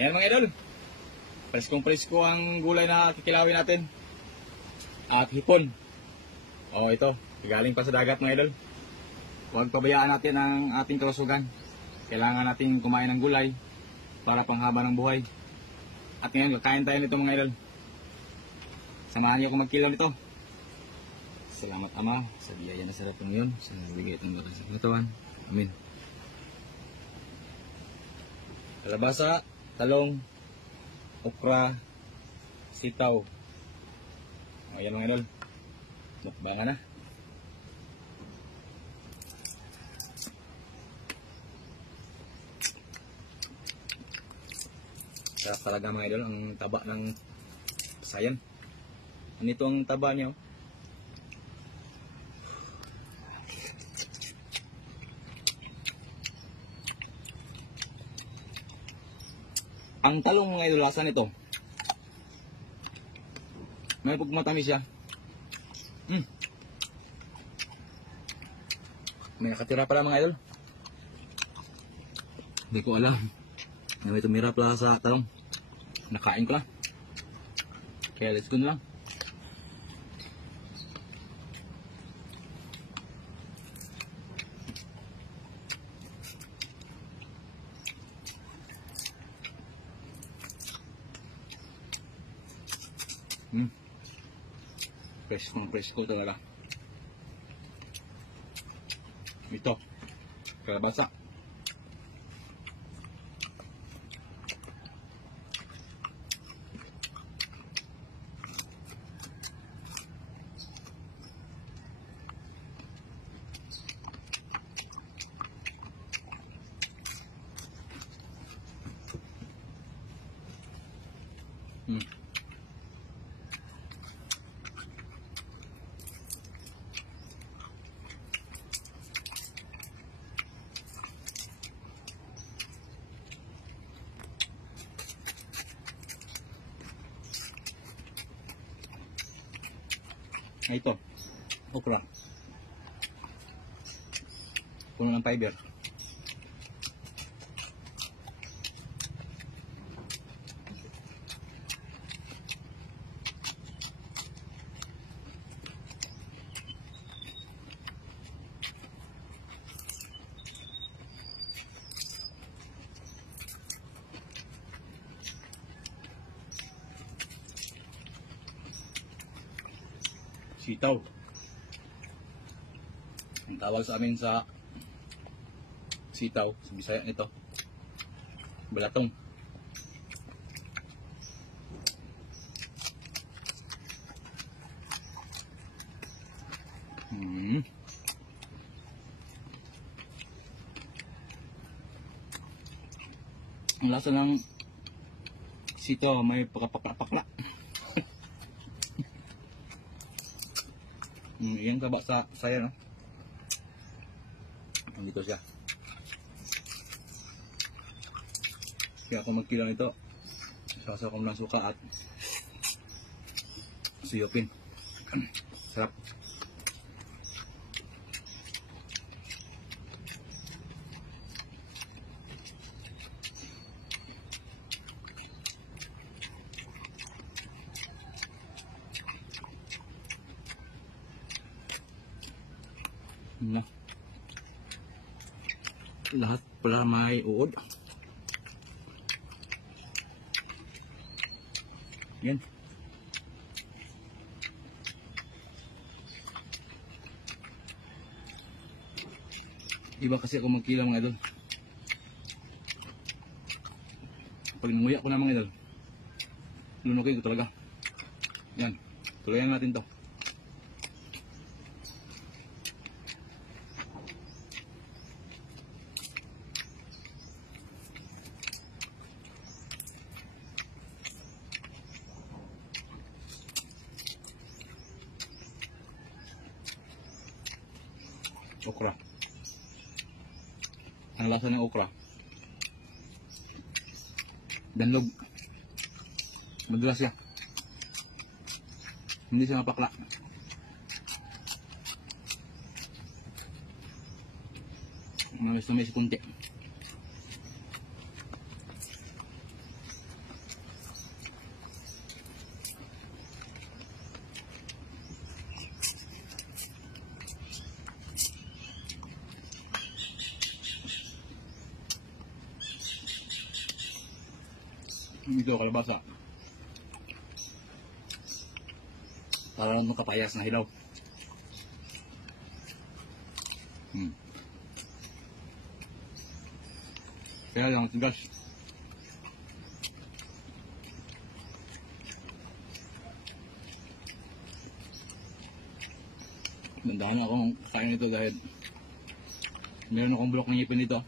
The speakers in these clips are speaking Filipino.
Ayan mga idol. Preskong-presko ang gulay na kikilawin natin. At hipon. O ito, galing pa sa dagat mga idol. Huwag pabayaan natin ang ating kalusugan. Kailangan natin kumain ng gulay para panghaba ng buhay. At ngayon, kakain tayo nito mga idol. Samahan niyo ako magkilaw nito. Salamat Ama sa biyaya na sarap ng yun. Sa bigay itong batas sa katawan. Amen. Kalabasa, talong, okra, sitaw. Ayan mga idol. Mukbangan na. Sarap talaga mga idol. Ang taba ng sayan. Anito ang taba niyo. Ang talong mga idol, lasa nito. May pagmatamis siya. May nakatira pala mga idol. Hindi ko alam na may tumira pala sa talong. Nakain ko lang. Kaya let's go na lang. Presko talaga. Ito, kalabasa. Ito, okra. Puno ng fiber. Sitaw. Ang tawag sa amin sa sitaw, sa Bisaya nito, balatong. Ang lasa ng sitaw may pakapakla-pakla. Yan taba sa saya, no? Dito siya. Kaya ako magkilang ito. Sasaw ko ng suka at suyopin. Sarap. Na. Lahat pala may uod. Yan. Iba kasi ako magkilaw mga idol. Pag nanguya ko na mga idol, lunukin ko talaga. Yan. Tulayan natin to. Okra. Ang lasa ng okra, danlog. Madulas siya. Hindi siya mapakla. Mamis-tumis kunti. Ito, kalabasa. Para lang itong kapayas na hilaw. Kaya lang, tigas. Nandahan akong kain ito dahil meron akong bulok ng ngipin dito.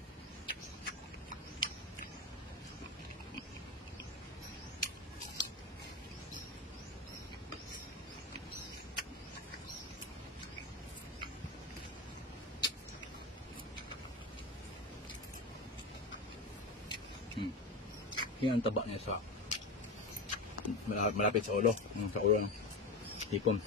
Yan ang taba niya sa malapit sa ulo. Sa ulo ng hipon.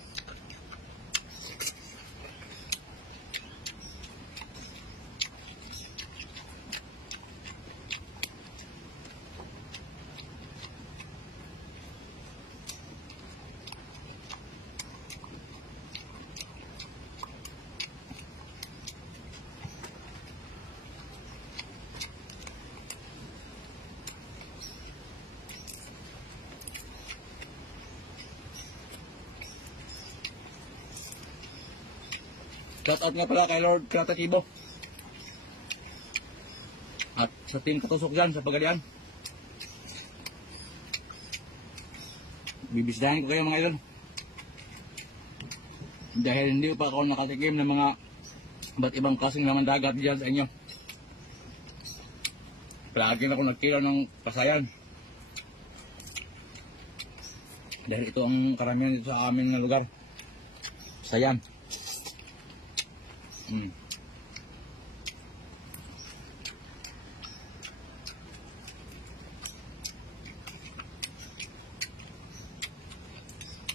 Shout out nga pala kay Lord Kratatibo. At sa team katusok dyan sa Pagadian. Bibisdahin ko kayo mga idol. Dahil hindi pa ako nakatikim ng mga iba't ibang kasing naman dagat dyan sa inyo. Palagi na ako nagkilo ng pasayan. Dahil ito ang karamihan dito sa amin na lugar. Pasayan.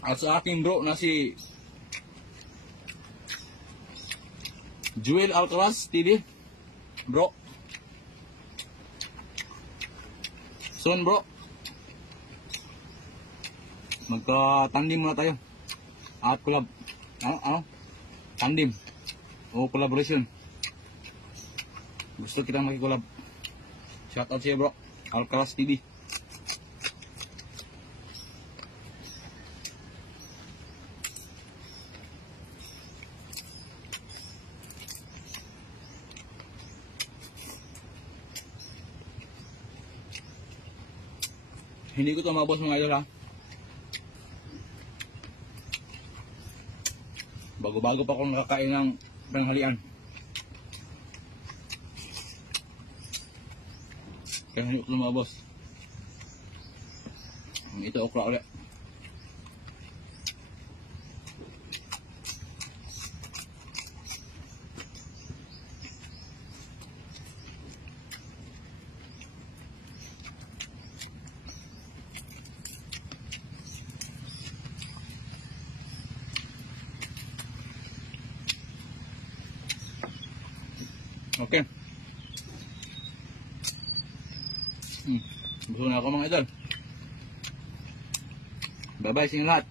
At sa aking bro na si Jewel Alcaraz TV, bro. Soon bro, magka-tandem muna tayo. At collab. Tandem. O collaboration. Gusto kita makikollab. Shout out siya bro, Alcaraz TV. Hindi ko ito mabos mga idol ha. Bago-bago pa akong nakakain ng panghalian. Kaya hindi ko ito mabos. Ito okra ulit. Okay. Busog na ako mga idol. Bye bye sa inyo lahat.